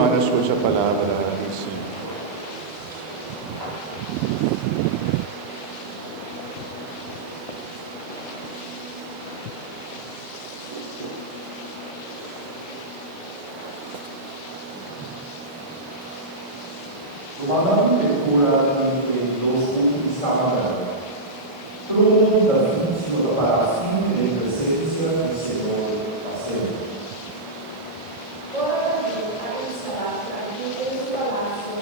hermana suya palabra, dice. Tomando lectura entre los puntos Samarão. Trono davíssimo para sempre em presença do Senhor a sempre. Ora, a estar aqui em seu palácio,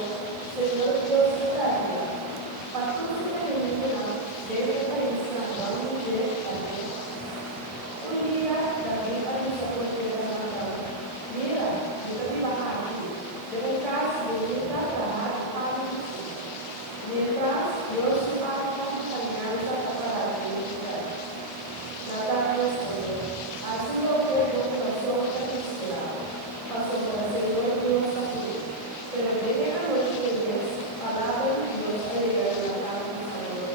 Senhor Deus eterno, patrulha feminina, deve aparecer a mão de Deus. O dia da vida nos acontecerá na mão. Mira, de barraco, de casa de vida barraco para o sul. Mientras Deus para acompanhar essa palavra de vida. Nada responde. Assim o perdão passou a cristiano. Passou para Senhor Deus aqui. Pero veio a noite de Deus, palavra de Deus a llegar a la casa do Senhor.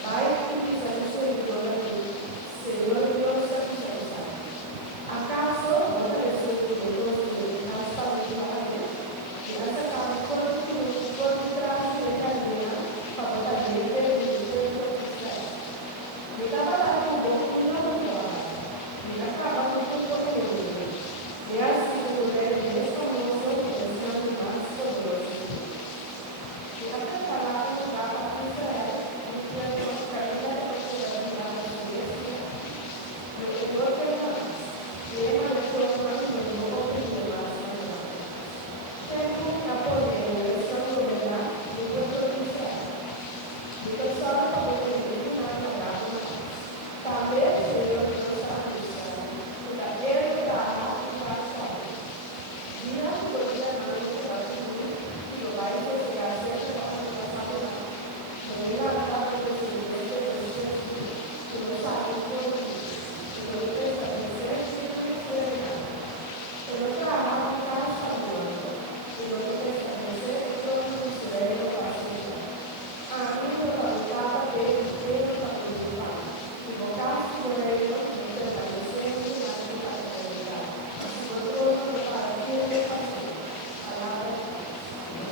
Vai utilizar o Senhor aqui. Senhor Deus da presença. ¿Acaso no resulta de Deus que hasta hoy para ti? Y hace parte por detrás de la línea para la gente de Dios. Mira para la una montaña. Mira para un punto de vida. Y así poder de esta moción que es más poderoso. Mira preparado para Israel, un tiempo caída de la ciudad de la iglesia. Lo que yo tengo más, lleva de todo el mundo que me va a hacer. Tengo una poder de esta novela y puedo dice, y pensaba que tenía una palabra. Talvez Senhor Deus da Cristo, o taller da aplicação. Mira por dia noite para tudo, e o vai fazer a certa aplicação. Mira a palavra do Senhor Deus, que não sabe como que não pensa em ser sempre serena. Que não trabalha para a saúde, que não pensa em ser todo o sereno para a vida. A vida validada dele, dele para cultivar. E no caso do reino, interparecendo na vida da por todo para aquele fazer.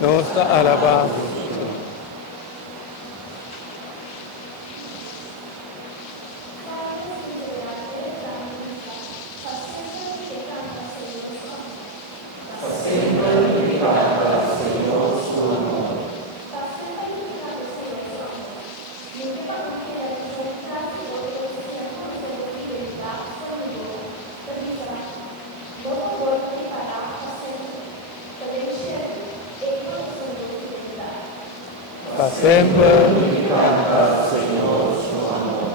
Nos alabamos. Sempre canta, Senhor, seu amor.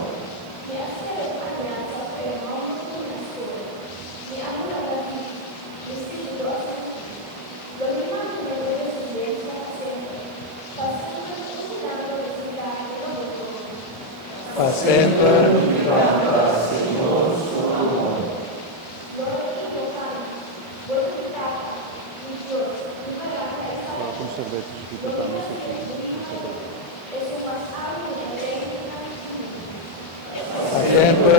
Sempre canta, Senhor, seu amor. Com sorvete de pipoca, não sei o que. Sempre